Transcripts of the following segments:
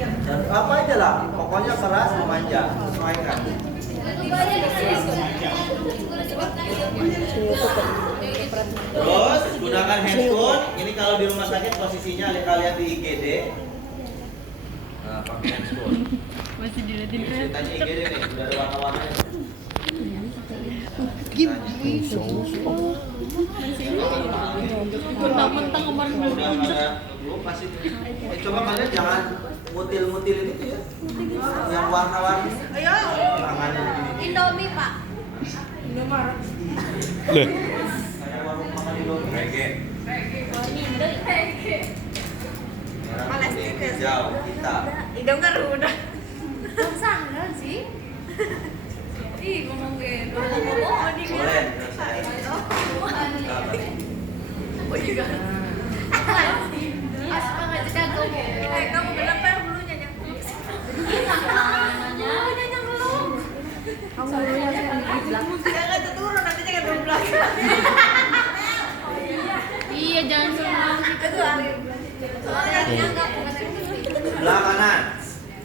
Dan apa aja lah, pokoknya keras memanja, sesuaikan. Terus gunakan handphone. Ini kalau di rumah sakit posisinya kalian di IGD. Nah, pakai handphone. Masih diliatin kan? Tanya IGD nih, udah ada warna-warnanya. Mentang-mentang kemarin belum Udah ada lupa sih. Coba kalian jangan mutil-mutilin itu ya. Yang warna-warni. Ayo. Tangannya begini. Indomie, Pak. Indomaret. Kayak warung makan Indomie. Reggae. Merah, kuning, hijau, hitam. Hidung kan udah. Sana sih. Ih, ngomongin. Boleh, terus saya. Oh juga. Asma nggak jago. Kamu kenapa bulunya nyang? Nyanyang belum. Kamu Jangan turun nanti jangan domblak. Iya, jangan semua. Itu Arif. Soalnya dianggap bukan Sebelah kanan.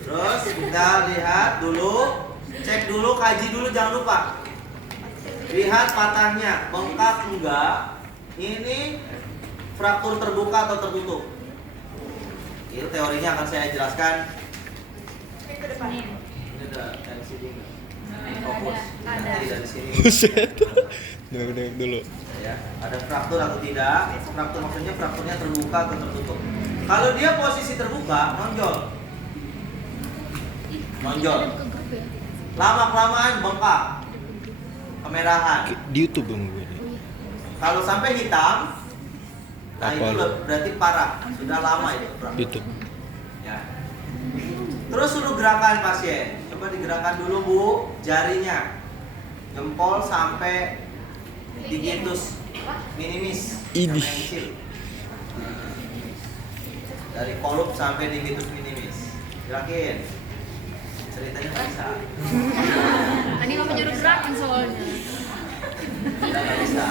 Terus kita lihat dulu, cek dulu, kaji dulu, jangan lupa. Lihat patahnya, bengkak enggak? Ini fraktur terbuka atau tertutup? Itu teorinya akan saya jelaskan. ke depan. Ini ada LCD enggak? Fokus. Ada. Nanti dari sini. Buset. Dengar dulu. Ya, ada fraktur atau tidak? Fraktur maksudnya frakturnya terbuka atau tertutup. Kalau dia posisi terbuka, nonjol. Nonjol. Lama-kelamaan bengkak. Kemerahan. Di YouTube bang gue. Kalau sampai hitam, nah Apa itu lu? berarti parah. Sudah lama itu fraktur. YouTube. Ya. Terus suruh gerakan pasien. Coba digerakkan dulu Bu, jarinya. Jempol sampai digitus minimis. Ini. Yang kecil. Dari kolup sampai digitus minimis. Gerakin. Ceritanya nggak bisa. Tadi kamu nyuruh gerakin soalnya. Sudah nggak bisa.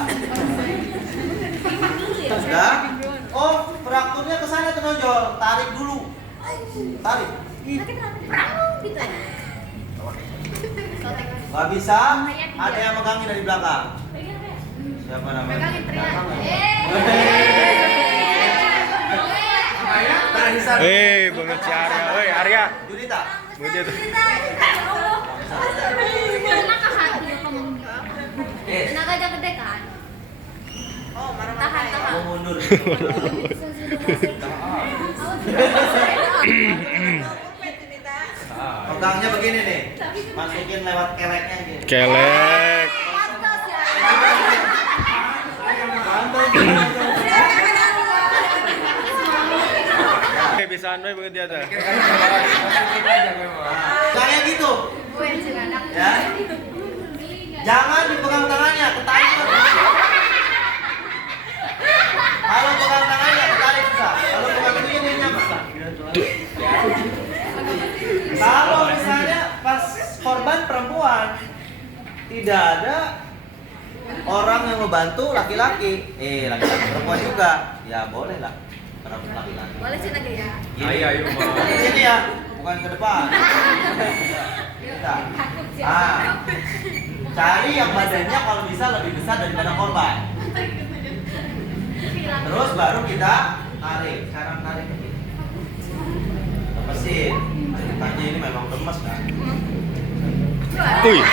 Sudah? Oh, frakturnya ke sana tuh nonjol. Tarik dulu. Tarik. Gitu. Gak bisa, ada yang megangin dari belakang. Siapa namanya? Pegangin teriak. Terhisar. Banget si Arya. Woi Arya. Junita. Mudah tuh. Enak ke hati kamu. Eh, Enak aja gede kan? Oh, marah Tahan, tahan. kamu mundur. Pegangnya begini nih. Masukin lewat keleknya gini. Kelek. Bisa aneh banget dia tuh. Kayak gitu. Ya. Jangan dipegang tangannya, ketarik. Kalau pegang tangannya, ketarik susah. Kalau pegang ini nyaman. Kalau misalnya pas korban perempuan, tidak ada orang yang membantu laki-laki, laki-laki perempuan juga, ya boleh lah. Perempuan laki-laki. Boleh sih lagi ya. Ayo, di sini ya, bukan ke depan. Kita. Cari yang badannya kalau bisa lebih besar daripada korban. Terus baru kita tarik. Cara tarik ini. Lepasin. Ceritanya ini memang lemes kan? Wih.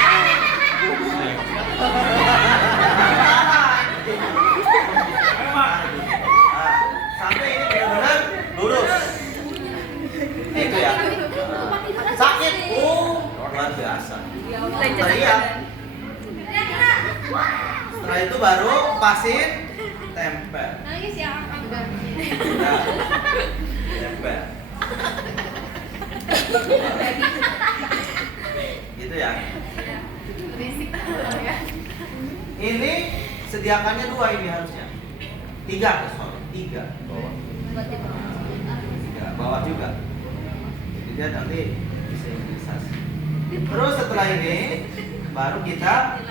Sampai ini benar-benar lurus. Itu ya. Sakit. Luar biasa. Teriak. Setelah itu baru pasin tempel. Nangis ya. Nah, tempel. Gitu ya. Ini sediakannya 2 ini harusnya. 3, sorry, 3 bawah. 3 bawah juga. Jadi dia nanti bisa imunisasi. Terus setelah ini baru kita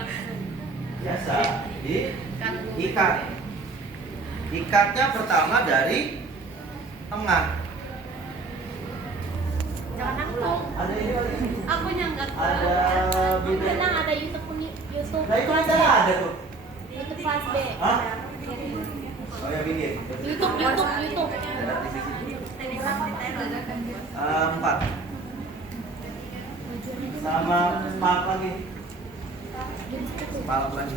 biasa diikat. Ikatnya pertama dari tengah. Ada ini kali. Aku nyanggak. Ada video. Tenang, ada YouTube pun YouTube. Nah itu aja ada tuh. YouTube kelas B. Hah? Oh ya bikin. YouTube. Ada di sisi. 4. Sama spark lagi. Spark lagi.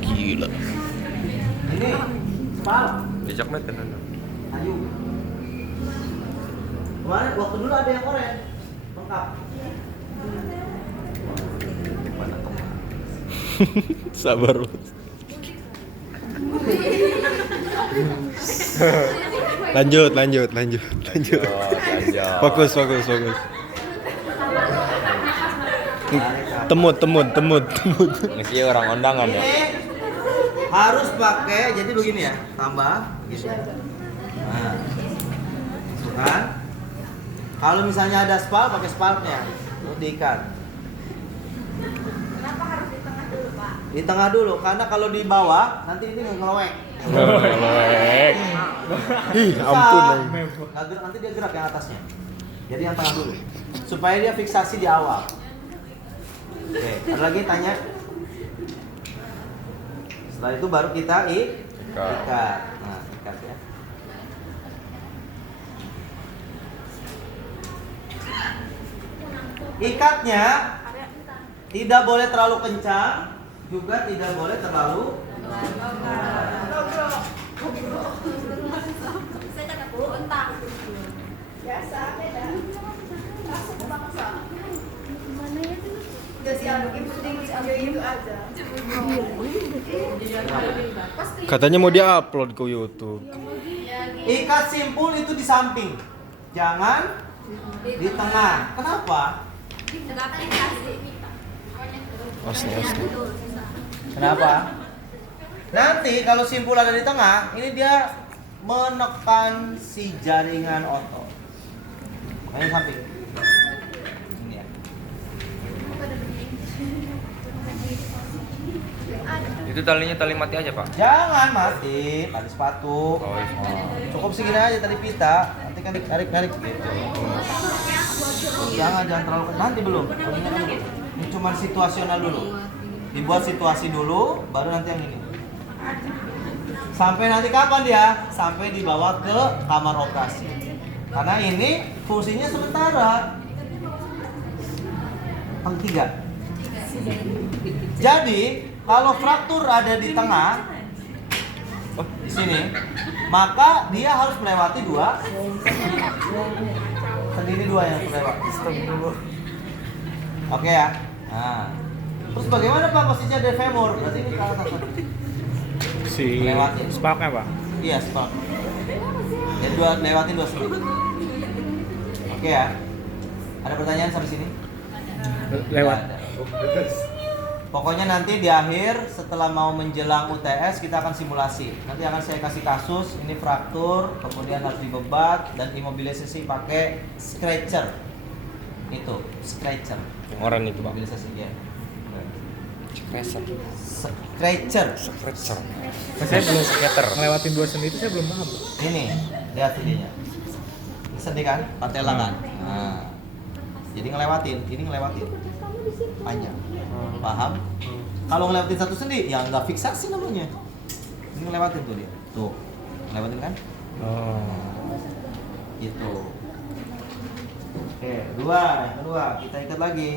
Gila. Ini spark. Dijak met kan. Ayo. Kemarin waktu dulu ada yang oren. Lengkap. Sabar lu. Lanjut. Fokus. Temut. Ini orang undangan ya. Ini harus pakai, jadi begini ya, tambah gitu. Nah, tuh kan? Kalau misalnya ada spal, pakai spalnya, terus diikat. Kenapa harus di tengah dulu, Pak? Di tengah dulu, karena kalau di bawah nanti ini ngelowek. Lek. Ih, Bisa. ampun. Nggak gerak, nanti dia gerak yang atasnya. Jadi yang tengah dulu, supaya dia fiksasi di awal. Oke, ada lagi tanya? Setelah itu baru kita ikat. Nah, ikat ya. Ikatnya tidak boleh terlalu kencang, juga tidak boleh terlalu Saya kata Bu, entah. Biasa, beda. Langsung ke bangsa. Gak sih, ibu itu aja. Katanya mau dia-upload ke YouTube. ikat simpul itu di samping, jangan di tengah. Kenapa? Asli. Kenapa? Nanti kalau simpul ada di tengah, ini dia menekan si jaringan otot. Makanya di samping. Ini ya. Itu talinya tali mati aja, Pak. Jangan mati, tali sepatu. Oh, iya. Cukup segini aja tali pita. Nanti kan tarik gitu. Jangan terlalu nanti belum. Ini cuma situasional dulu. Dibuat situasi dulu, baru nanti yang ini. Sampai nanti kapan dia? Sampai dibawa ke kamar operasi. Karena ini fungsinya sementara. Yang 3. Jadi kalau fraktur ada di tengah, di sini, maka dia harus melewati 2 sendi 2 yang melewati. Oke ya. Nah, terus bagaimana Pak posisinya dari femur? Berarti ini ke atas tadi. Si Lewatin. sparknya, Pak. Iya, spark. Jadi lewatin 2 sendi. Oke ya. Ada pertanyaan sampai sini? Lewat. Nggak ada. Pokoknya nanti di akhir setelah mau menjelang UTS kita akan simulasi. Nanti akan saya kasih kasus ini fraktur, kemudian harus dibebat dan imobilisasi pakai stretcher. Itu stretcher. Yang orang itu, Pak. Imobilisasi ya. Stretcher. Stretcher. Saya belum skater. Ngelewatin 2 sendi itu saya belum paham. Ini lihat videonya. Ini sendi kan, patella kan. Nah, jadi ini ngelewatin. Panjang. Paham? Kalau ngelewatin satu sendi, ya nggak fiksasi namanya. Ini ngelewatin tuh dia. Tuh, ngelewatin kan? Oh. Gitu. Oke, 2, yang kedua kita ikat lagi.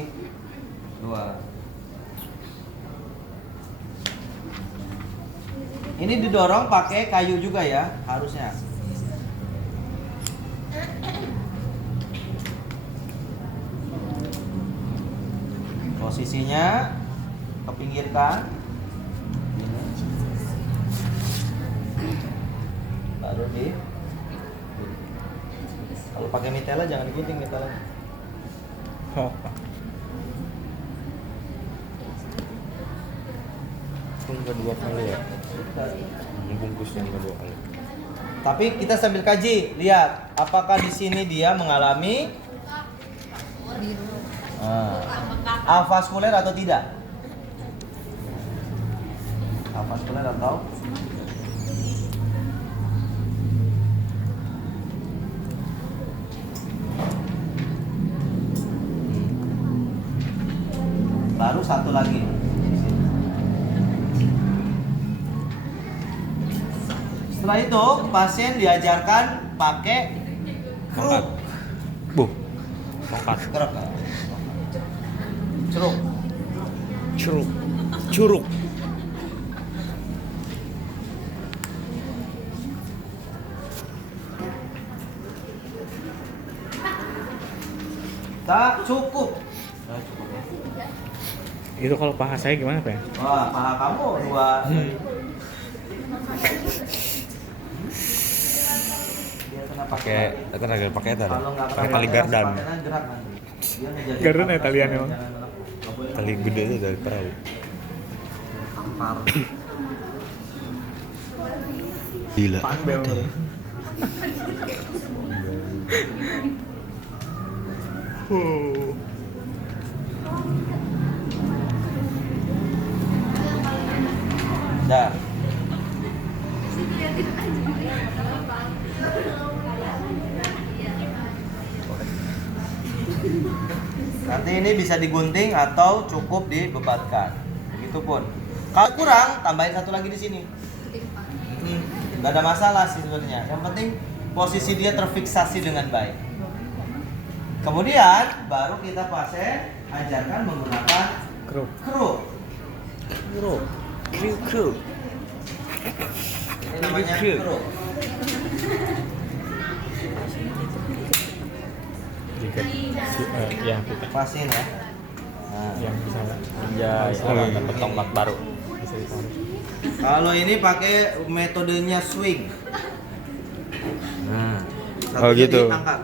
2. Ini didorong pakai kayu juga ya, harusnya. Posisinya kepinggirkan. Baru di. Kalau pakai mitela jangan digunting mitelanya. Oh. Tunggu 2 kali ya. Bungkusnya 2 kali. Tapi kita sambil kaji, lihat apakah di sini dia mengalami avaskuler atau tidak? Avaskuler atau satu lagi. Setelah itu pasien diajarkan pakai keruk. Bu. Tongkat. Keruk. Ceruk. Curug. Curug. Tak cukup. Itu kalau paha saya gimana, Pak? Wah, paha kamu dua. Dia kena Pakai tenaga pakai tadi. Kalau nggak Pakai tali gardan. pakaian gerak nanti. Dia ngejaga Gardan ya pakai talian jangan emang. nggak boleh Tali gede itu dari perahu. tampar. Gila. Panbel. Dah. Nanti ini bisa digunting atau cukup dibebankan. Begitupun. Kalau kurang, tambahin satu lagi di sini. Nggak ada masalah sih sebenarnya. Yang penting posisi dia terfiksasi dengan baik. Kemudian baru kita pasien ajarkan menggunakan Keruk. keruk. Kru. Ini namanya Keruk. keruk. Jika ya kita Pasien ya. Nah, yang bisa Anjay, orang dapat tongkat baru. bisa ditarik. kalau ini pakai metodenya swing. Nah, Satu Oh, jadi gitu. angkat.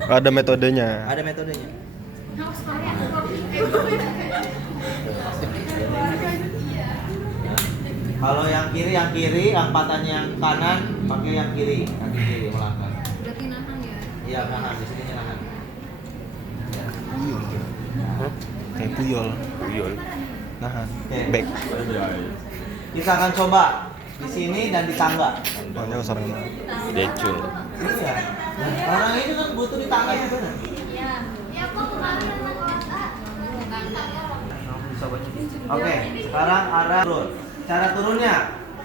Ada metodenya. Ada metodenya. Kalau yang kiri, yang patahnya yang kanan pakai yang kiri, kaki kiri melangkah. Berarti nahan ya? Iya, nahan, di sini nahan. Kayak puyol. Uyul. Nahan. Oke. Back. Kita akan coba di sini dan di tangga. Pokoknya sarang. Decul. Iya. Nah, orang ini kan butuh di tangga juga. Iya. Ya kok kemarin Oke, sekarang arah turun. Cara turunnya,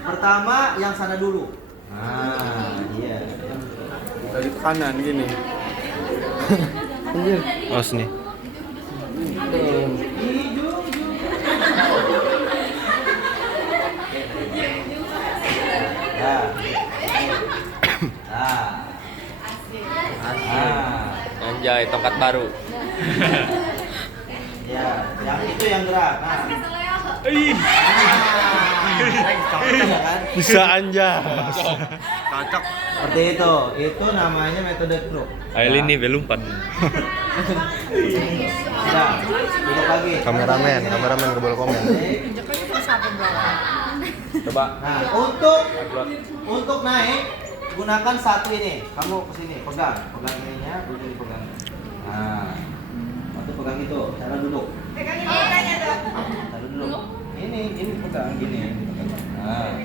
pertama yang sana dulu. Nah, iya. Dari kanan gini. Oh, sini. Nah. Nah. Anjay, tongkat baru. Ya, yang itu yang gerak. Nah. Kan? Bisa anjas. Cocok. Seperti itu. Itu namanya metode crook. Ayo ini belumpan. Nah, duduk lagi. Kameramen nggak boleh komen. Coba. Nah, untuk naik gunakan satu ini. Kamu kesini, pegang ininya, duduk dipegang. Nah, waktu pegang itu, cara duduk. Pegangin orangnya dong. Cara duduk. Ini pegang gini. Nah,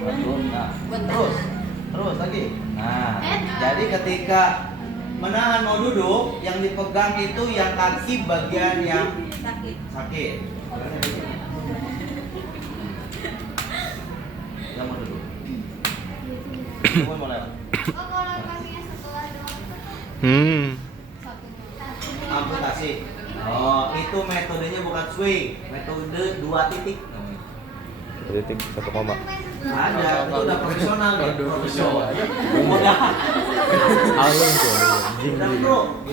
terus lagi. Nah, jadi ketika menahan mau duduk, yang dipegang itu yang kaki bagian yang sakit. Yang mau duduk. Semua mau lewat. Amputasi. Oh, itu metodenya bukan swing, metode 2 titik. Titik 1 koma. Ada, itu udah profesional ya. Profesional. Udah. Udah pro.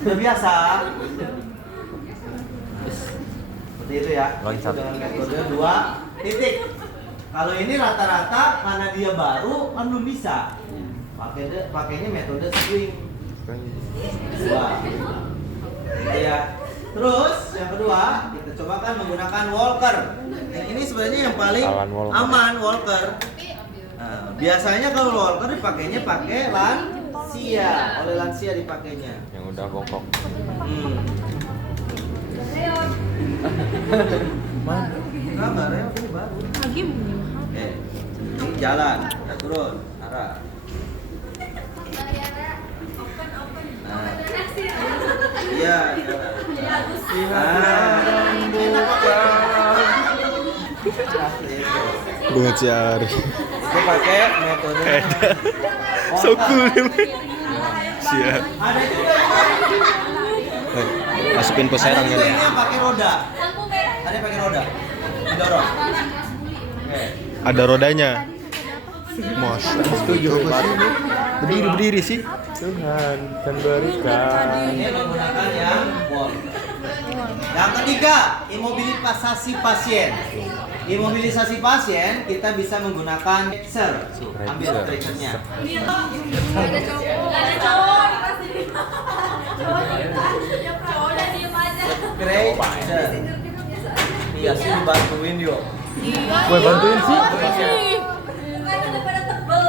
Udah biasa. Seperti itu ya. Loncat. Dengan metode 2 titik. Kalau ini rata-rata karena dia baru kan belum bisa. Pakainya metode swing. 2. Ya. Terus yang kedua kita cobakan menggunakan walker. Yang ini sebenarnya yang paling Alan walker. aman walker. Nah, biasanya kalau walker dipakainya pakai lansia, oleh lansia dipakainya. Yang udah bongkok. Enggak reo ini baru. Oke. Ini jalan, kita turun, arah. Nah. Iya, jalan. Bunga Ciari. Itu pakai metode So cool. Siap. Ada juga Masukin ada peserang juga ya. ini yang pakai roda. Ada yang pakai roda. Didorong. Oke. Ada rodanya. Mas, setuju. Berdiri sih. Tuhan kan berikan. Ini menggunakan yang wall. Yang ketiga, imobilisasi pasien. Imobilisasi pasien kita bisa menggunakan stretcher. Ambil stretchernya. Ada cowok. Cowok udah diem aja. Stretcher. Iya sih bantuin yuk. Gue bantuin sih. Mukanya udah pada tebel.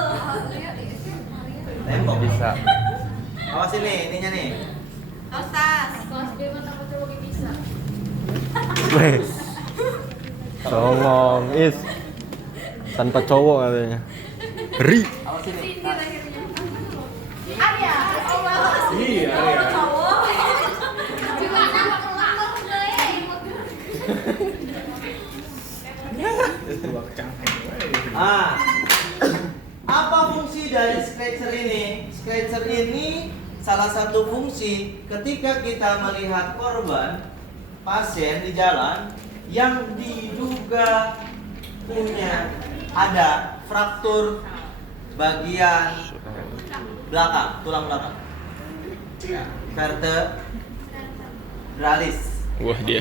Tembok Bisa. Awas ini, ininya nih. Awas. Kelas B mata cowok bisa. Songong is tanpa cowok katanya. Ri. Awas ini. Arya. Iya. Cowok. Juga nama kelakar Ah, apa fungsi dari scratcher ini? Scratcher ini salah satu fungsi ketika kita melihat korban pasien di jalan yang diduga punya ada fraktur bagian belakang, tulang belakang, vertebralis. Wah dia.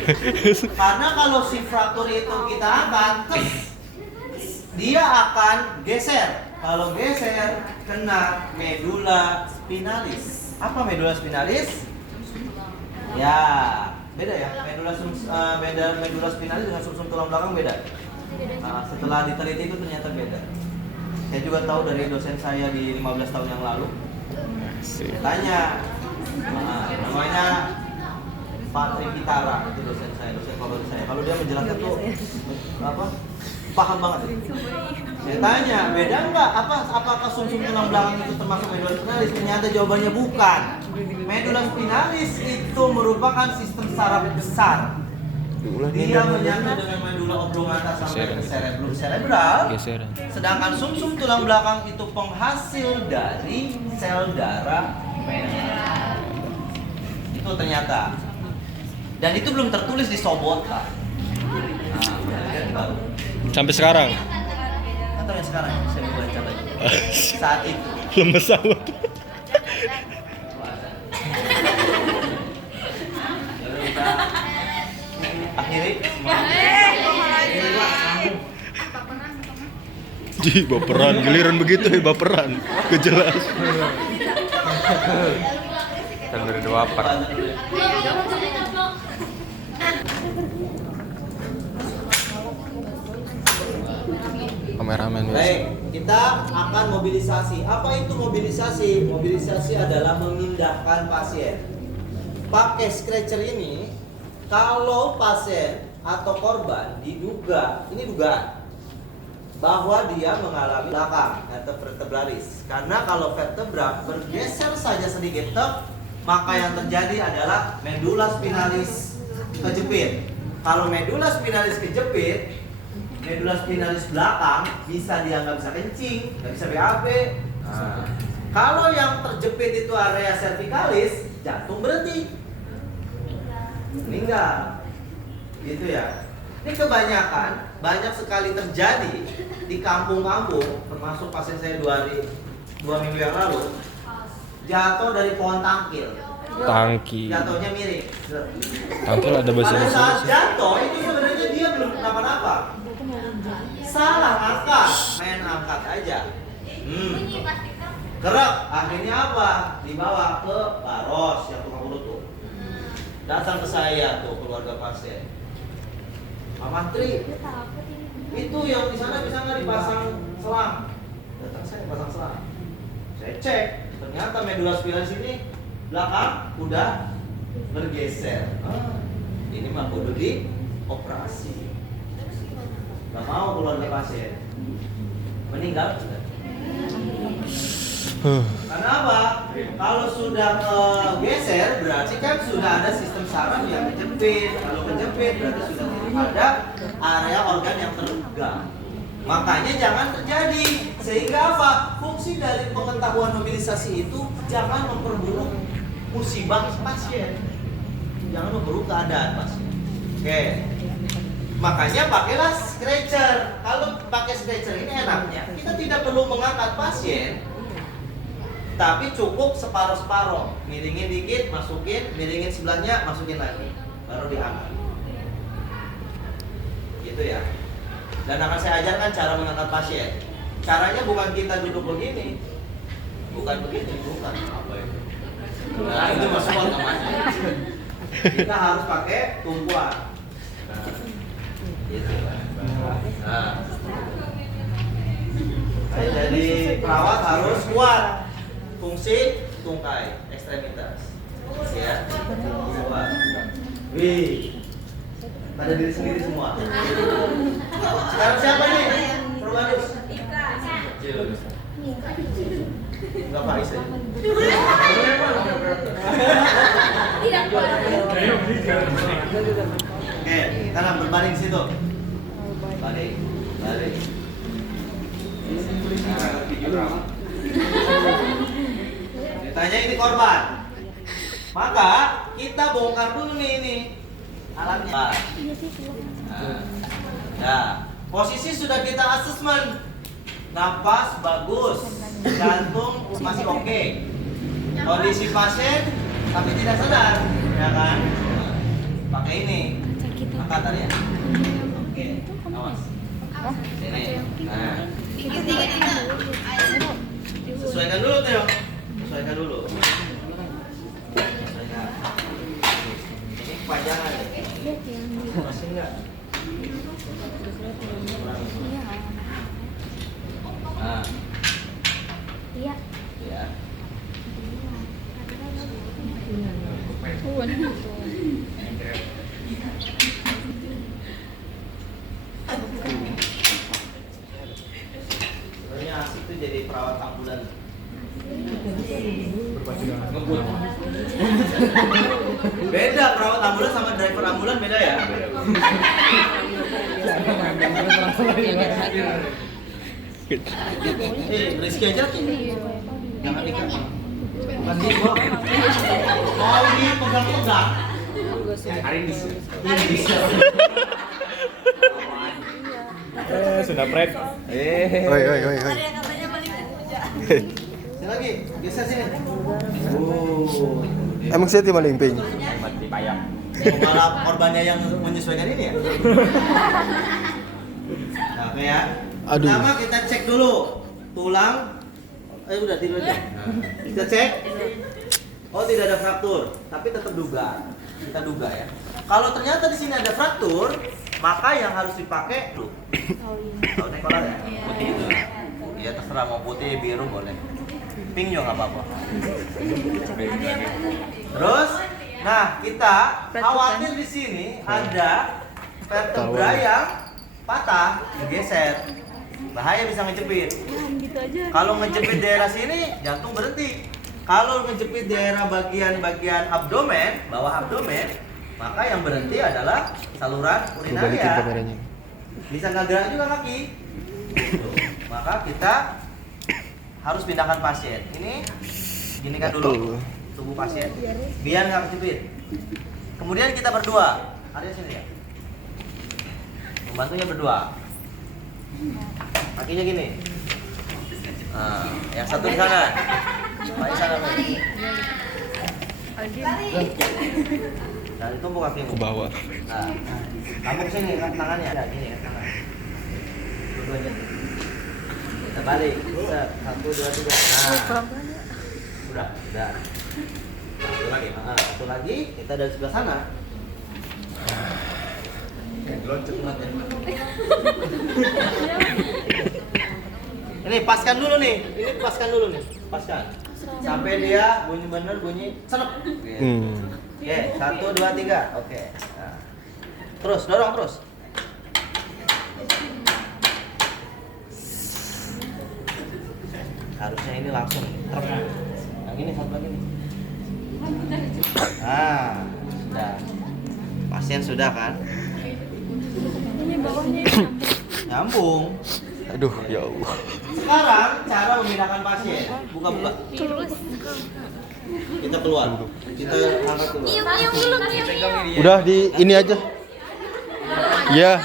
Karena kalau si fraktur itu kita angkat, dia akan geser. Kalau geser, kena medula spinalis. Apa medula spinalis? Ya, beda ya. Medula spinalis dengan sumsum tulang belakang beda. Nah, setelah diteliti itu ternyata beda. Saya juga tahu dari dosen saya di 15 tahun yang lalu. Saya tanya, namanya Pak Trikitara, itu dosen saya, dosen favorit saya. Kalau dia menjelaskan tuh apa? Paham banget. Saya tanya, beda nggak? Apakah sumsum tulang belakang itu termasuk medula spinalis? Ternyata jawabannya bukan. Medula spinalis itu merupakan sistem saraf besar. Dia menyatu dengan medula oblongata sampai ke cerebellum cerebral. Geseran. Sedangkan sumsum tulang belakang itu penghasil dari sel darah merah. Itu ternyata. Dan itu belum tertulis di Sobota. Baru. Sampai sekarang. Atau yang sekarang saya mau baca lagi. Saat itu. Lemes amat. Lalu kita akhiri. Ji, baperan, giliran begitu ya baperan. Kejelas. Kan dari dua part. Kameramen Baik, kita akan mobilisasi. Apa itu mobilisasi? Mobilisasi adalah memindahkan pasien. Pakai stretcher ini, kalau pasien atau korban diduga, ini dugaan, bahwa dia mengalami belakang atau vertebralis. Karena kalau vertebra bergeser saja sedikit, maka yang terjadi adalah medula spinalis kejepit. Kalau medula spinalis kejepit, medula spinalis belakang bisa dia nggak bisa kencing, nggak bisa BAB. Kalau yang terjepit itu area cervicalis, jantung berhenti, meninggal, gitu ya. Ini kebanyakan, banyak sekali terjadi di kampung-kampung, termasuk pasien saya 2 minggu yang lalu, jatuh dari pohon tangkil. Tangki. Jatuhnya miring. Tangkil ada bahasa Pada saat Indonesia. jatuh itu sebenarnya dia belum kenapa-napa. Salah angkat, main angkat aja. Gerak, akhirnya apa? Dibawa ke Baros yang tukang urut tuh. Datang ke saya tuh keluarga pasien. Mama Tri, itu yang di sana bisa nggak dipasang selang? Datang saya pasang selang. Saya cek, ternyata medula spinalis ini belakang udah bergeser. Ini mah kudu dioperasi. Gak mau keluarga pasien meninggal sudah. Karena apa? Kalau sudah geser berarti kan sudah ada sistem saraf yang kejepit. Kalau kejepit berarti sudah ada area organ yang terganggu. Makanya jangan terjadi. Sehingga apa? Fungsi dari pengetahuan mobilisasi itu jangan memperburuk musibah pasien. Jangan memperburuk keadaan pasien. Oke. Makanya pakailah stretcher. Kalau pakai stretcher ini enaknya kita tidak perlu mengangkat pasien, tapi cukup separuh-separuh. Miringin dikit, masukin, miringin sebelahnya, masukin lagi, baru diangkat. Gitu ya. Dan akan saya ajarkan cara mengangkat pasien. Caranya bukan kita duduk begini, bukan begini, bukan. Nah, itu masuk namanya. Kita harus pakai tumpuan. Gitu. Nah, jadi perawat harus kuat. Fungsi tungkai, ekstremitas. Ya, kuat. Wih, pada diri sendiri semua. Sekarang siapa nih? Permadus. Enggak Pak Isa. Tidak kuat. Oke, kanan berbaring di situ. Baring, baring. Nah. Ditanya ini korban. Maka kita bongkar dulu nih ini alatnya. Nah. Ya, posisi sudah kita asesmen. Napas bagus, jantung masih oke. Kondisi pasien tapi tidak sadar, ya kan? Pakai ini. Angkat tadi ya. Oke, awas. Sini. Nah. Dikit-dikit kita. Sesuaikan dulu Teo. Sesuaikan dulu. Sesuaikan. Ini kepanjangan. Masih enggak? Nah. Iya. Ya. Sebenarnya asik tuh jadi perawat ambulan. Beda perawat ambulan sama driver ambulan beda ya. Rizky aja Ki. Jangan dikat. Bukan gua. Mau dipegang-pegang. Hari ini bisa. Sudah prank. Oi, oi, oi, oi. Sini lagi, geser sini. Oh. Emang saya tiba limping. Malah korbannya yang menyesuaikan ini ya. Nah, oke ya. Aduh. Pertama kita cek dulu tulang. Udah tidur aja. Kita cek. Oh, tidak ada fraktur, tapi tetap duga. Kita duga ya. Kalau ternyata di sini ada fraktur, maka yang harus dipakai tuh. Tahu nih kolar ya? Putih itu. Ya terserah mau putih, biru boleh. Pink juga nggak apa-apa. Terus, nah kita khawatir di sini ada vertebra yang patah, geser. Bahaya bisa ngejepit. Kalau ngejepit daerah sini, jantung berhenti. Kalau ngejepit daerah bagian abdomen, bawah abdomen, maka yang berhenti adalah saluran urinaria. Bisa nggak gerak juga kaki. Maka kita harus pindahkan pasien. Ini ginikan dulu tubuh pasien, biar nggak kejepit. Kemudian kita berdua, ada sini ya. Pembantunya berdua. Kakinya gini. Nah, yang satu di sana. Di sana. Nah, ditumpuk kakimu. Ke bawah. Nah, kamu kesini tangannya. Ada gini ya tangan. Dua-duanya. Kita balik. Set. 1, 2, 3. Nah. Udah. Nah, satu lagi. Satu lagi. Kita dari sebelah sana. Loncat banget. Ini paskan dulu nih. Ini paskan dulu nih. Paskan. Sampai dia bunyi bener, bunyi senep. Oke, 1, 2, 3. Oke. Nah. Terus, dorong terus. Harusnya ini langsung. ini satu lagi nih. Nah, sudah. Pasien sudah kan? Ini bawahnya Nyambung. Aduh, ya Allah. Sekarang cara memindahkan pasien. Buka-buka. terus. Kita keluar. Kita angkat dulu. Nyium dulu, nyium. Udah di ini aja. Iya.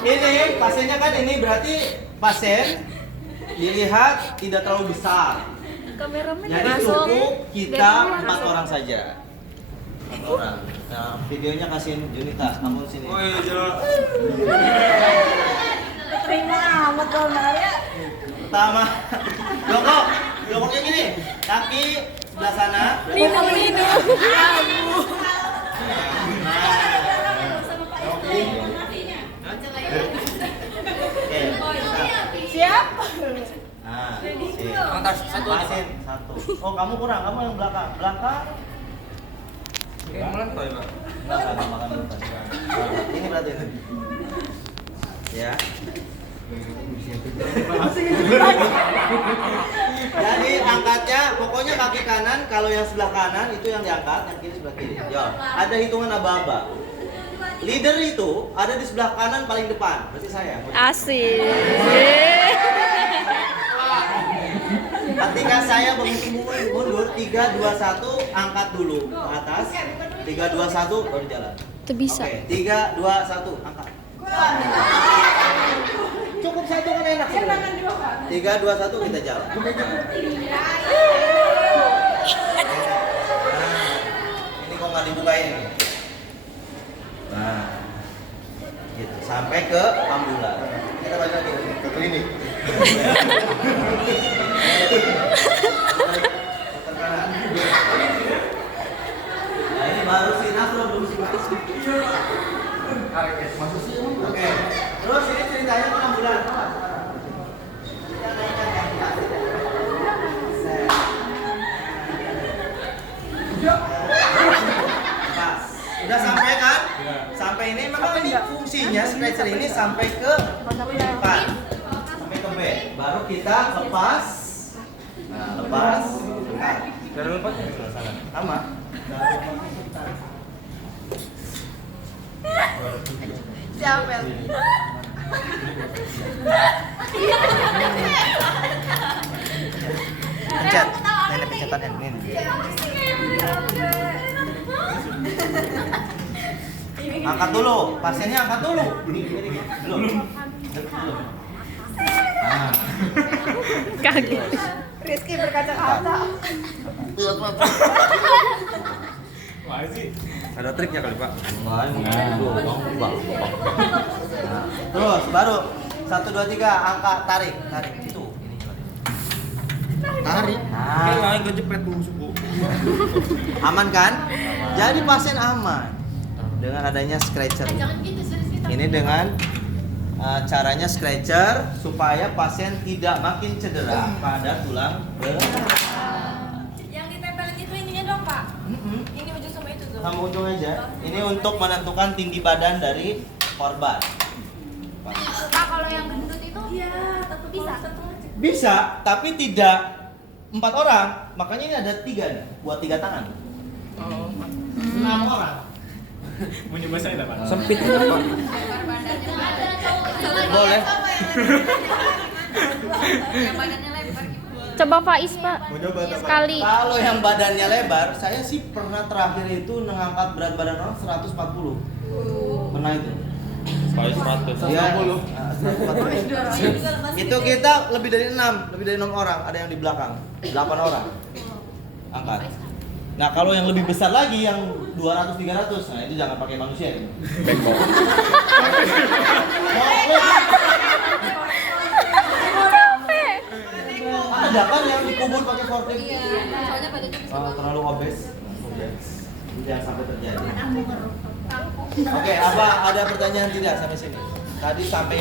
Ini pasiennya kan ini berarti pasien dilihat tidak terlalu besar. Kameramen Jadi cukup kita 4 orang saja. 4 orang. Nah, videonya kasihin Junita, kamu sini. Oh iya, Terima amat kalau Maria. Pertama, jongkoknya gini, kaki sebelah sana. minum. Siap? Nah, pasien satu. Oh, kamu kurang, kamu yang belakang. Belakang. Belakang makan dulu. Ini berarti ini. Ya. Jadi angkatnya, pokoknya kaki kanan, kalau yang sebelah kanan itu yang diangkat, yang kiri sebelah kiri. Ya, ada hitungan aba-aba. Leader itu ada di sebelah kanan paling depan, berarti saya. Asik. Ketika saya mundur 3 2 1 angkat dulu ke atas. 3 2 1 baru jalan. Itu bisa. Oke, 3 2 1 angkat. Cukup satu kan enak sebenarnya. 3 2 1 kita jalan. Nah, ini kok nggak dibukain ini. Nah, gitu sampai ke ambulan. Kita balik lagi ke klinik. Nah, ini baru si Nasro belum si Mas. Oke. Terus ini ceritanya kan ambulan. Pas. Udah sampai kan? Sampai ini memang ini fungsinya stretcher ini sampai ke depan. Sampai ke bed. Baru kita lepas. Nah, lepas. Nah, Cara lepas sama. Siapa? Pencet. Ini pencetannya ini. Angkat dulu, pasiennya angkat dulu. Gini. Belum. Nah. Kaget. Rizky berkaca-kaca. Wah sih. Ada triknya kali, Pak. Wah, Bang. Nah, terus baru 1 2 3 angkat tarik itu. Tarik. Nah, Enggak jepret dulu suku. aman kan? Jadi pasien aman dengan adanya scratcher. Ini dengan caranya scratcher supaya pasien tidak makin cedera pada tulang belakang. Yang ditempelin itu ininya dong, Pak. Ini ujung sama itu tuh. Sama ujung aja. Ini untuk menentukan tinggi badan dari korban. Pak, kalau yang gendut itu bisa. Bisa, tapi tidak 4 orang. Makanya ini ada 3 nih, buat 3 tangan. 6 orang. Mau nyoba saya Pak? Sempit ya, Pak. Boleh. Yang badannya lebar gimana? Coba Faiz, Pak. Mau coba tak, Pak? Sekali. Kalau yang badannya lebar, saya sih pernah terakhir itu mengangkat berat badan orang 140. Pernah itu. Sekali 100. Iya. 140. Itu kita lebih dari 6 orang, ada yang di belakang. 8 orang. Angkat. Nah, kalau yang lebih besar lagi yang 200 300, nah itu jangan pakai manusia ya. Backbone. Ada kan yang dikubur pakai forklift? Iya, soalnya badannya bisa Terlalu obes. Itu yang sampai terjadi. Oke, apa ada pertanyaan tidak sampai sini? Tadi sampai